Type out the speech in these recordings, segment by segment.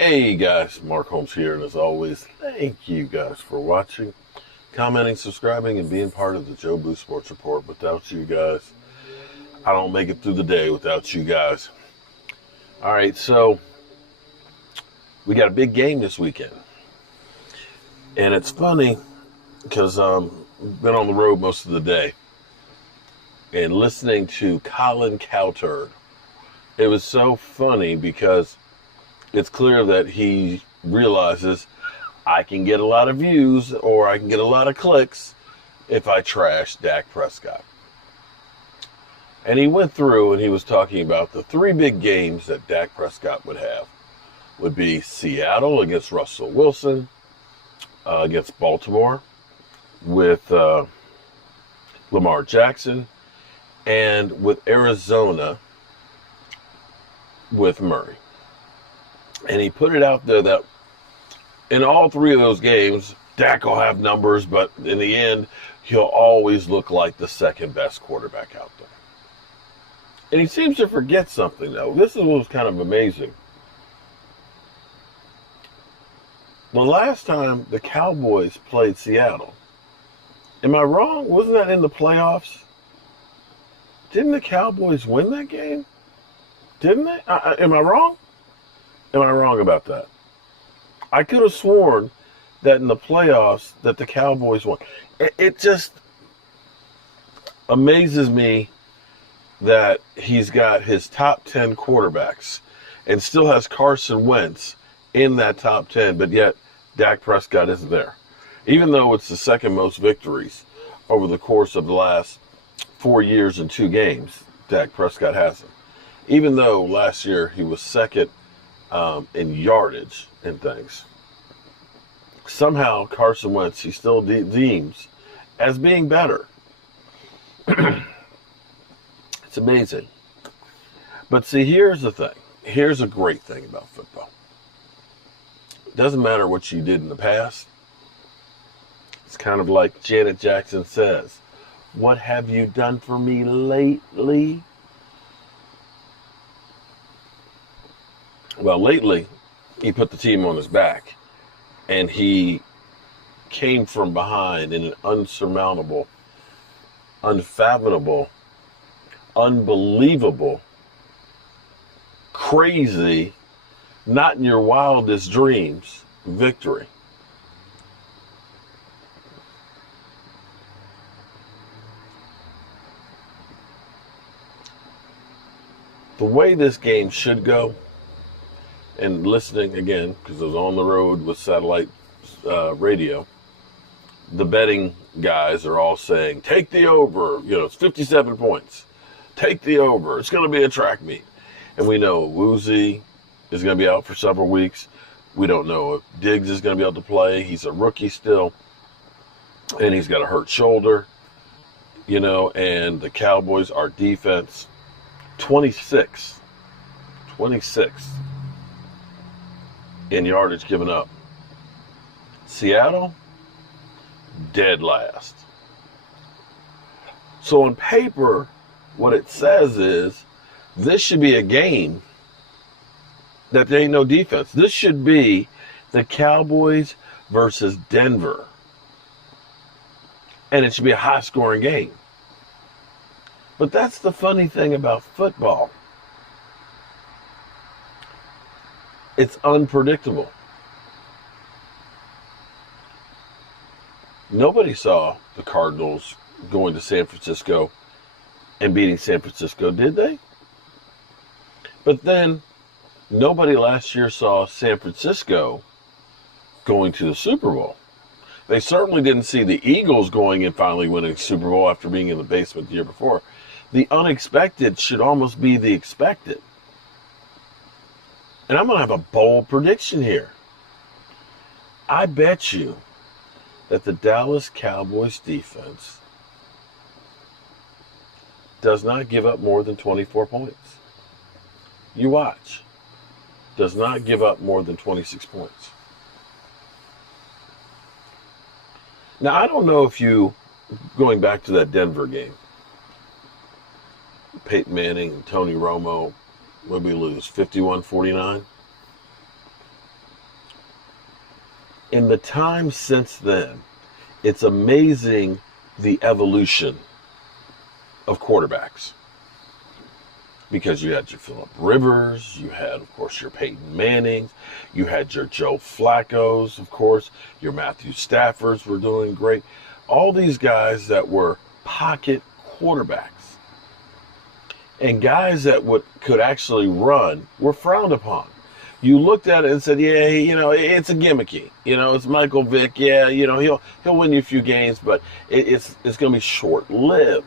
Hey guys, Mark Holmes here, and as always, thank you guys for watching, commenting, subscribing, and being part of the Joe Boo Sports Report. Without you guys, I don't make it through the day without you guys. All right, so we got a big game this weekend, and it's funny because I've been on the road most of the day, and listening to Colin Cowherd, it was so funny because it's clear that he realizes I can get a lot of views or I can get a lot of clicks if I trash Dak Prescott. And he went through and he was talking about the three big games that Dak Prescott would have. Would be Seattle against Russell Wilson, against Baltimore with Lamar Jackson, and with Arizona with Murray. And he put it out there that in all three of those games, Dak will have numbers, but in the end, he'll always look like the second best quarterback out there. And he seems to forget something, though. This is what was kind of amazing. The last time the Cowboys played Seattle, am I wrong? Wasn't that in the playoffs? Didn't the Cowboys win that game? Didn't they? Am I wrong? Am I wrong about that? I could have sworn that in the playoffs that the Cowboys won. It just amazes me that he's got his top 10 quarterbacks and still has Carson Wentz in that top 10, but yet Dak Prescott isn't there. Even though it's the second most victories over the course of the last 4 years and 2 games, Dak Prescott hasn't. Even though last year he was second in yardage and things. Somehow Carson Wentz he still deems as being better. It's amazing. But see, here's the thing. Here's a great thing about football. It doesn't matter what you did in the past. It's kind of like Janet Jackson says, "What have you done for me lately?" Well, lately, he put the team on his back, and he came from behind in an unsurmountable, unfathomable, unbelievable, crazy, not in your wildest dreams, victory. The way this game should go, and listening again, because I was on the road with satellite radio, the betting guys are all saying, take the over. It's 57 points. Take the over. It's going to be a track meet. And we know Woozy is going to be out for several weeks. We don't know if Diggs is going to be able to play. He's a rookie still. And he's got a hurt shoulder. And the Cowboys, our defense, 26th in yardage given up. Seattle, dead last. So on paper, what it says is this should be a game that there ain't no defense. This should be the Cowboys versus Denver. And it should be a high-scoring game. But that's the funny thing about football. It's unpredictable. Nobody saw the Cardinals going to San Francisco and beating San Francisco, did they? But then, nobody last year saw San Francisco going to the Super Bowl. They certainly didn't see the Eagles going and finally winning the Super Bowl after being in the basement the year before. The unexpected should almost be the expected. And I'm going to have a bold prediction here. I bet you that the Dallas Cowboys defense does not give up more than 24 points. You watch. Does not give up more than 26 points. Now, I don't know if you, going back to that Denver game, Peyton Manning and Tony Romo, what did we lose, 51-49? In the time since then, it's amazing the evolution of quarterbacks. Because you had your Phillip Rivers, you had, of course, your Peyton Mannings, you had your Joe Flacco's, of course, your Matthew Staffords were doing great. All these guys that were pocket quarterbacks. And guys that could actually run were frowned upon. You looked at it and said, yeah, it's a gimmicky. It's Michael Vick. Yeah, he'll win you a few games, but it's going to be short-lived.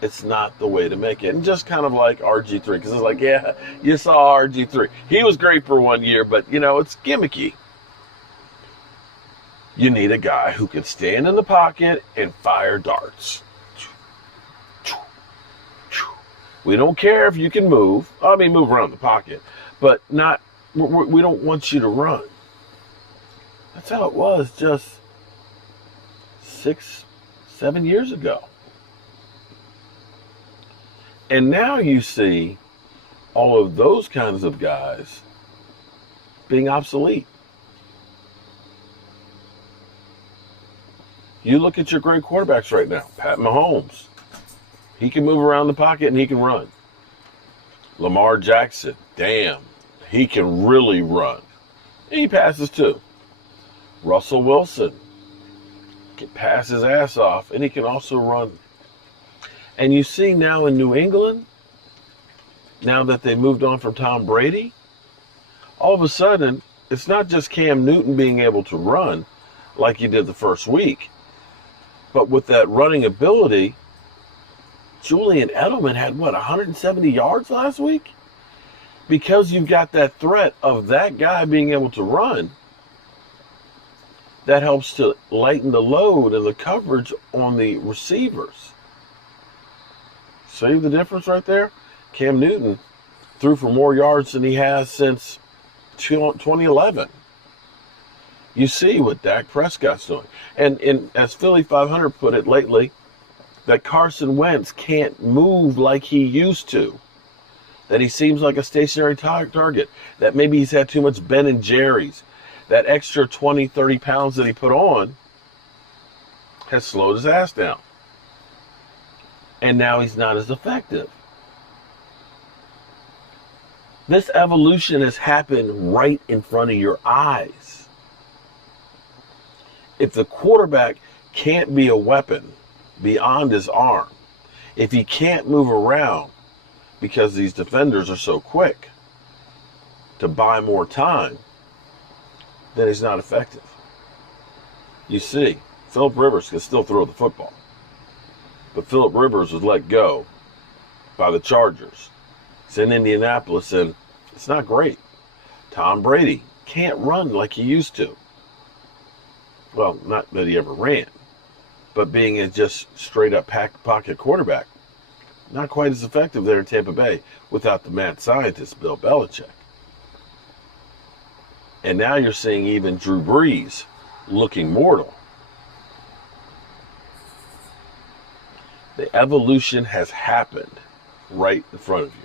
It's not the way to make it. And just kind of like RG3, because it's like, yeah, you saw RG3. He was great for 1 year, but, it's gimmicky. You need a guy who can stand in the pocket and fire darts. We don't care if you can move. Move around the pocket, but not. We don't want you to run. That's how it was just 6-7 years ago. And now you see all of those kinds of guys being obsolete. You look at your great quarterbacks right now. Pat Mahomes. He can move around the pocket and he can run. Lamar Jackson. Damn. He can really run. And he passes too. Russell Wilson can pass his ass off and he can also run. And you see now in New England, now that they moved on from Tom Brady, all of a sudden, it's not just Cam Newton being able to run like he did the first week, but with that running ability, Julian Edelman had, 170 yards last week? Because you've got that threat of that guy being able to run, that helps to lighten the load and the coverage on the receivers. See the difference right there? Cam Newton threw for more yards than he has since 2011. You see what Dak Prescott's doing. And as Philly 500 put it lately, that Carson Wentz can't move like he used to. That he seems like a stationary target. That maybe he's had too much Ben and Jerry's. That extra 20, 30 pounds that he put on has slowed his ass down. And now he's not as effective. This evolution has happened right in front of your eyes. If the quarterback can't be a weapon beyond his arm, if he can't move around because these defenders are so quick to buy more time, then he's not effective. You see, Phillip Rivers can still throw the football. But Phillip Rivers was let go by the Chargers. It's in Indianapolis, and it's not great. Tom Brady can't run like he used to. Well, not that he ever ran, but being a just straight-up pocket quarterback, not quite as effective there in Tampa Bay without the mad scientist, Bill Belichick. And now you're seeing even Drew Brees looking mortal. The evolution has happened right in front of you.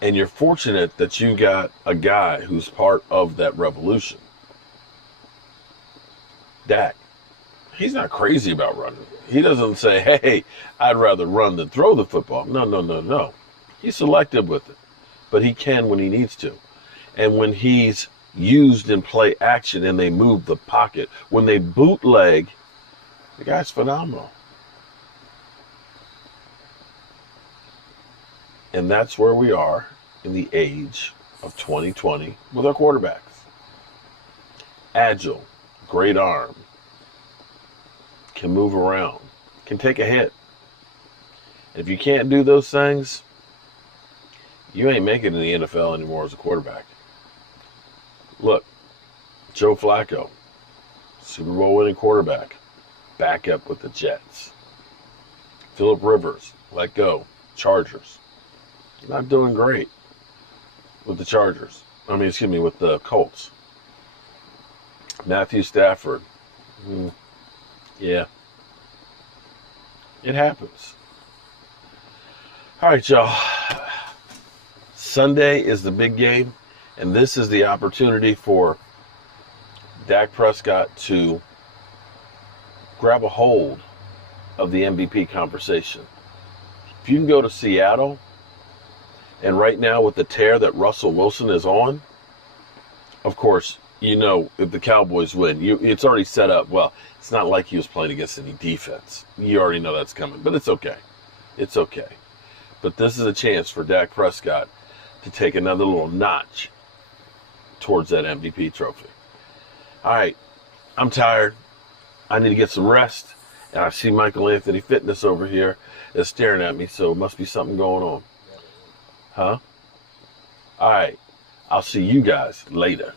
And you're fortunate that you got a guy who's part of that revolution. Dak. He's not crazy about running. He doesn't say, hey, I'd rather run than throw the football. No. He's selective with it. But he can when he needs to. And when he's used in play action and they move the pocket, when they bootleg, the guy's phenomenal. And that's where we are in the age of 2020 with our quarterbacks. Agile, great arm, can move around, can take a hit. If you can't do those things, you ain't making it in the NFL anymore as a quarterback. Look, Joe Flacco, Super Bowl winning quarterback, back up with the Jets. Phillip Rivers, let go, Chargers. Not doing great with the Chargers. With the Colts. Matthew Stafford. Yeah. It happens. All right, y'all. Sunday is the big game. And this is the opportunity for Dak Prescott to grab a hold of the MVP conversation. If you can go to Seattle, and right now with the tear that Russell Wilson is on, of course, you know, if the Cowboys win, it's already set up. Well, it's not like he was playing against any defense. You already know that's coming, but it's okay. It's okay. But this is a chance for Dak Prescott to take another little notch towards that MVP trophy. All right, I'm tired. I need to get some rest. And I see Michael Anthony Fitness over here is staring at me, so it must be something going on. Huh? All right, I'll see you guys later.